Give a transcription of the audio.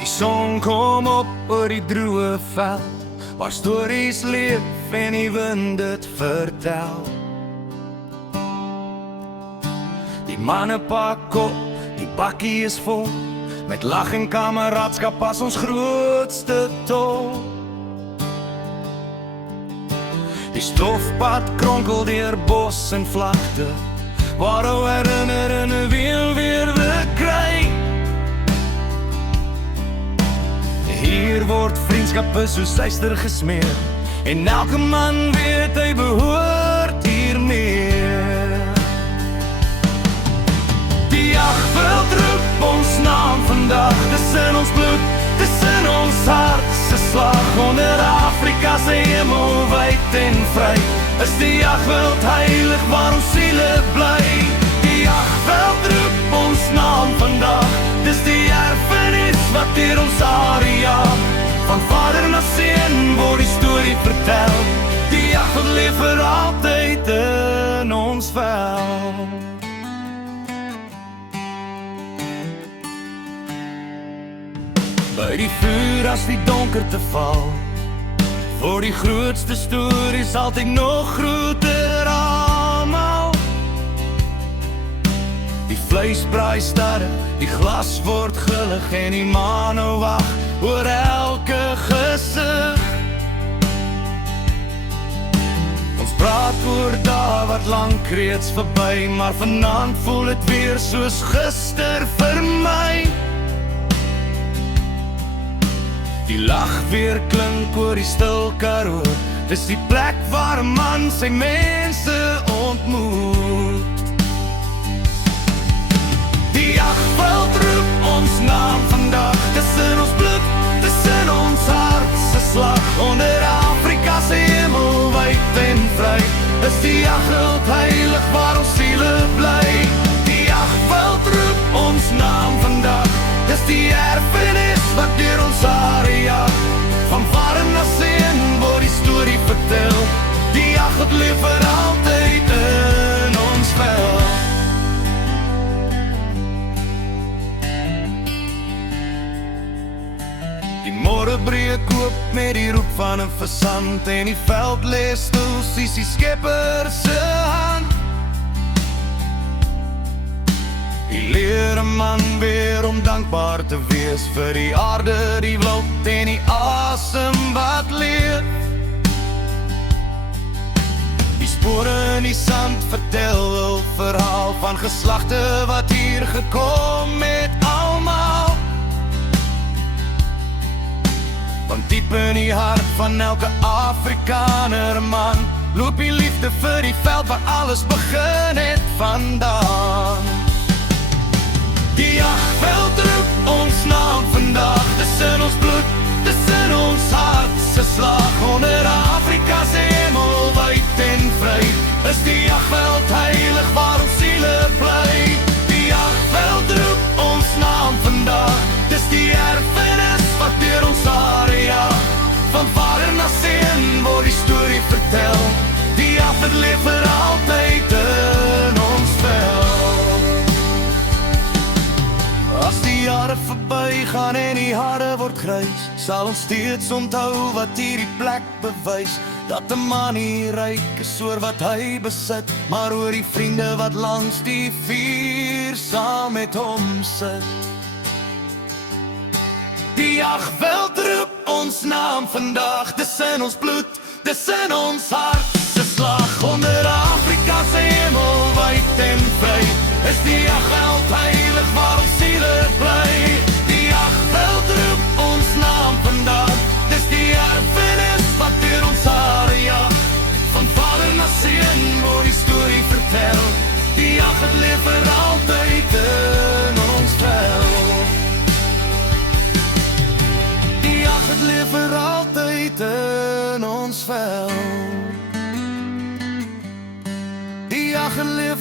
Die son kom op oor die droë veld, waar stories leef en die wind dit vertel. Die manne pak op, die bakkie is vol, met lag en kameraadskap as ons grootste tol. Die stofpad kronkel deur bos en vlakte, waar ou herinneringe weer kry. Hier word vriendskappe soos suister gesmeer, en elke man weet hy behoort hiermee. Die jagveld roep ons naam vandag, dis in ons bloed, dis in ons hart se slag. Onder Afrika se hemel wyd en vry, is die jagveld heilig waar ons siele bly. Die jagveld roep ons naam vandag, dis die erfenis wat deur ons hare jaag. Van vader na seun word die storie vertel, die jagveld leef vir altyd in ons vel. By die vuur as die donkerte val, voor die grootste stories altyd nog groter almal. Die vleis braai stadig, die glas word gullig, en die maan nou wag oor elke gesig. Ons praat oor dae wat lank reeds verby, maar vanaand voel het weer soos gister vir my. Die lag weer klink oor die stil Karoo, dis die plek waar 'n man sy mense ontmoet. Die jagveld roep ons naam vandag, dis in ons bloed, dis in ons hart se slag. Onder Afrika se hemel wyd en vry, is die jagveld heilig waar ons siele bly. Die jagveld roep ons naam vandag, dis die erfenis wat deur ons hare jaag. Van vader na seun word die storie vertel, die jagveld leef vir altyd in ons vel. Die môre breek oop met die roep van 'n visant, en die veld lê stil soos die skepper se hand. Die leer 'n man weer om dankbaar te wees vir die aarde, die wild en die asem wat leef. Die spore in die sand vertel 'n verhaal van geslagte wat hier gekom het almal. Want diep in die hart van elke Afrikaner man, loop die liefde vir die veld waar alles begin het vandaan. Die jagveld roep ons naam vandag, dis in ons bloed, dis in ons hart se slag. Onder Afrika se hemel wyd en vry, is die jagveld heilig waar ons siele bly. Die jagveld roep ons naam vandag, dis die erfenis wat deur ons hare jaag. Van vader na seun word die storie vertel, die jagveld leef vir altyd in ons vel. As die jare verby gaan en die hare word grys, sal ons steeds onthou wat hierdie plek bewys, dat 'n man nie ryk is oor wat hy besit, maar oor die vriende wat langs die vuur saam met hom sit. Die jagveld roep ons naam vandag, dis in ons bloed, dis in ons hart se slag. Onder Afrika se hemel wyd en vry, is die jagveld heilig waar ons siele bly. Die jagveld roep ons naam vandag, dis die erfenis wat deur ons hare jaag. Van vader na seun word die storie vertel, die jagveld leef vir altyd in ons vel. Die jagveld leef vir altyd in ons vel. Die jagveld leef